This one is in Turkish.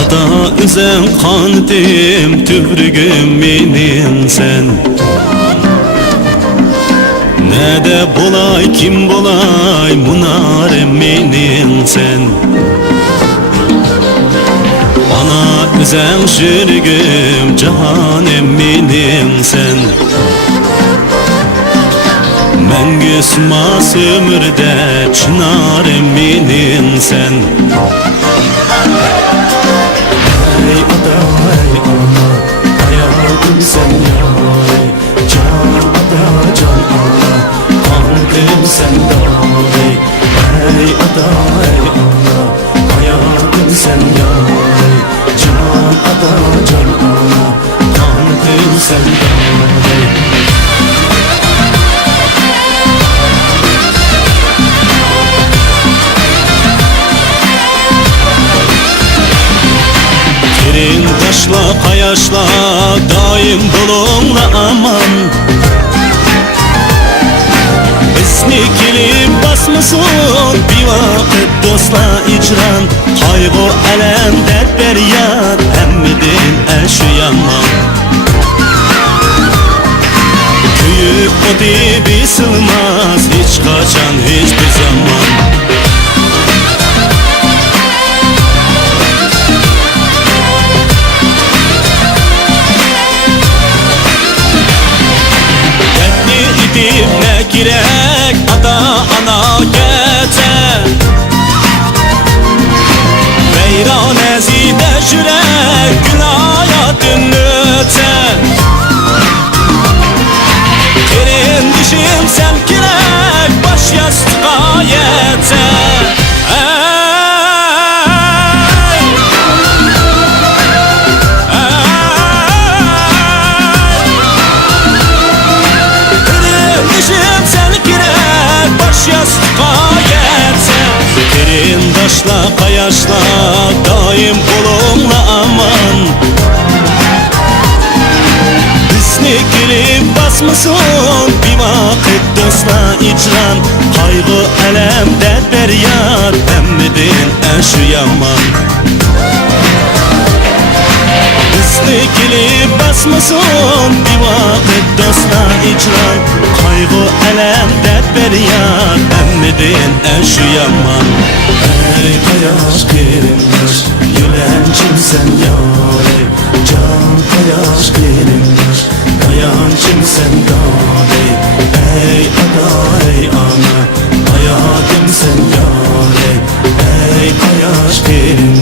Ada üzen kandim tüvrügüm benim sen. Ne de bolay kim bolay munarem benim sen. Bana üzen şürgüm cahanem benim sen. Mengüsmas ömürde çınarem benim sen. Ey ada ey ana hayatım sen ya. Can ada can ana kandım sen dahi. Ey ada ey ana hayatım sen ya. Can ada can ana kandım sen dahi. Taşla kayaşla daim bulunla aman. Esni kilim basmasın bir vakit dostla icran. Kaygı elem dert beryat emmidin eşi yanman. Köyük o dibi sığmaz hiç kaçan hiçbir zaman. Ne gerek ada ana gece. Veyranezide jürek gül hayatın öte. Kerin dişim sen gerek baş yastığa yete. Derin taşla kayaşla daim kolumla aman. Hüsnü kilim basmasın bir vakit dostla icran. Kaygı elem dert beryat emmidin eşi yaman. Hüsnü kilim basmasın bir vakit dostla icran. Kaygı elem dert beryat emmidin eşi yaman. Ey kayaş kelimler yülencim sen yâre. Can kayaş kelimler kayancım sen dâre. Ey ada ey ana hayatım sen yâre. Ey kayaş kelimler